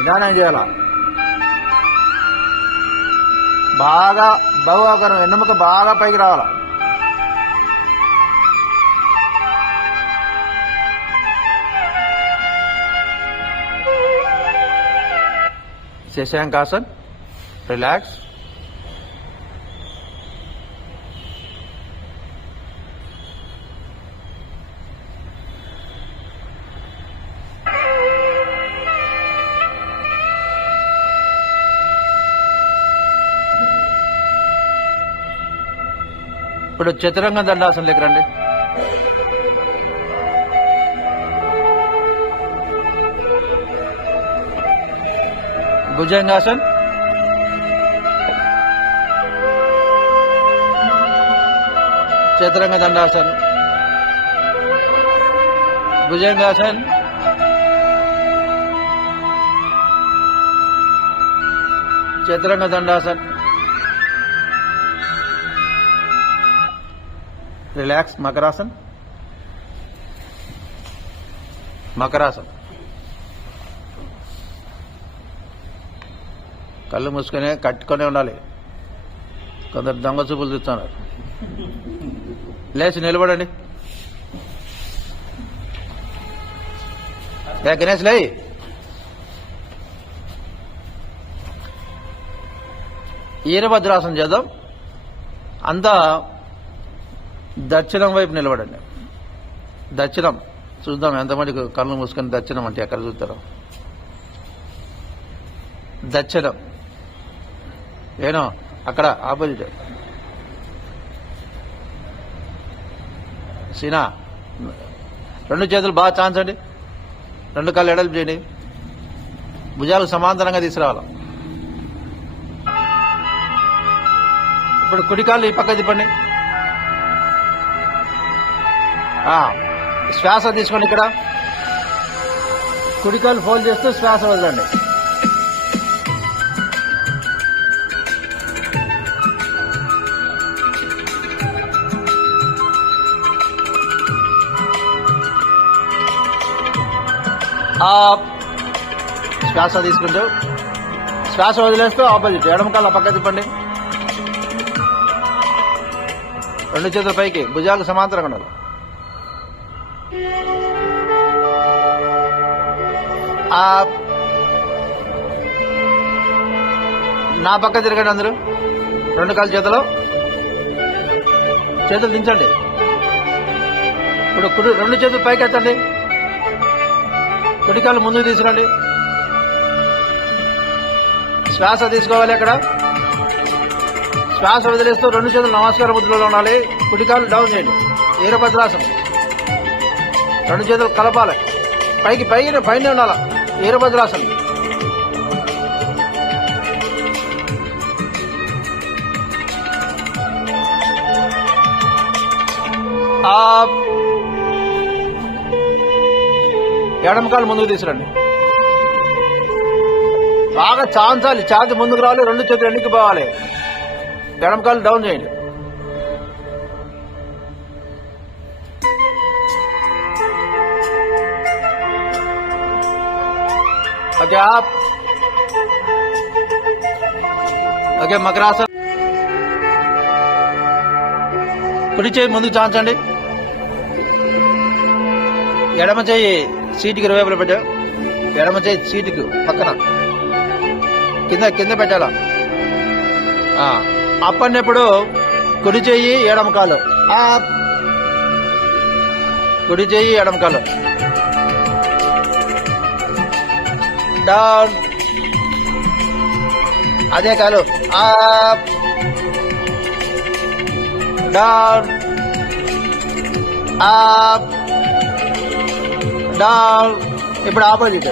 నిదానం చేయాల. బాగా బహుఆకారం వెన్నెముక బాగా పైకి రావాల. శశాంకాసన్. రిలాక్స్. ఇప్పుడు చతురంగ దండాసనలోకి రండి. భుజంగాసన్. చతురంగ దండాసన్. భుజంగాసన్. చతురంగ దండాసన్. రిలాక్స్. మకరాసన్. మకరాసన్. కళ్ళు మూసుకొని కట్టుకొని ఉండాలి. కొందరు దొంగ చూపులు చూస్తున్నారు. లేచి నిలబడండి. గణేష్ లే. ఈరభద్రాసనం చేద్దాం. అంతా దక్షిణం వైపు నిలబడండి. దక్షిణం చూద్దాం ఎంతమందికి కళ్ళు మూసుకొని దక్షిణం అంటే ఎక్కడ చూస్తారో. దక్షిణం ఏనో అక్కడ ఆపోజిట్. సీనా రెండు చేతులు బాగా చాంచండి. రెండు కాళ్ళు ఎడలు చేయండి. భుజాలు సమాంతరంగా తీసుకురావాలి. ఇప్పుడు కుడి కాళ్ళు ఈ పక్క తిప్పండి. శ్వాస తీసుకోండి. ఇక్కడ కుడికాలు ఫోల్డ్ చేస్తూ శ్వాస వదలండి. శ్వాస తీసుకుంటూ శ్వాస వదిలేస్తూ ఆపోజిట్ ఎడమకాల పక్క తిప్పండి. రెండు చేతుల పైకి, భుజాలు సమాంతరంగా ఉండాలి. నా పక్క తిరగండి అందరూ. రెండు కాలు చేతులు దించండి. ఇప్పుడు రెండు చేతులు పైకి ఎత్తండి. కుడికాలు ముందుకు తీసుకురండి. శ్వాస తీసుకోవాలి. అక్కడ శ్వాస వదిలేస్తూ రెండు చేతులు నమస్కార ముద్రలో ఉండాలి. కుడికాలు డౌన్ చేయండి. ఈరభద్రాసనం. రెండు చేతులు కలపాలి. పైకి పైన ఉండాలి. ఈరభద్రాసనం. ఎడమకాలు ముందుకు తీసుకురండి. బాగా చాంచాలి. చాంచి ముందుకు రావాలి. రెండు చేతులు వెనక్కి పోవాలి. ఎడమకాలు డౌన్ చేయండి. ఓకే మకరాసన్. కుడి చేయి ముందుకు చాంచండి. ఎడమ చేయి సీటుకి ఇరువైపులో పెట్టావు. ఎడమ చేయి సీటుకు పక్కన కింద పెట్టాల. అప్ అన్నప్పుడు కుడి చెయ్యి ఎడమ కాలు. కుడి చెయ్యి ఎడమ కాలు. డౌన్. అదే కాలు. డౌన్. డౌన్. ఇప్పుడు ఆపోజిట్.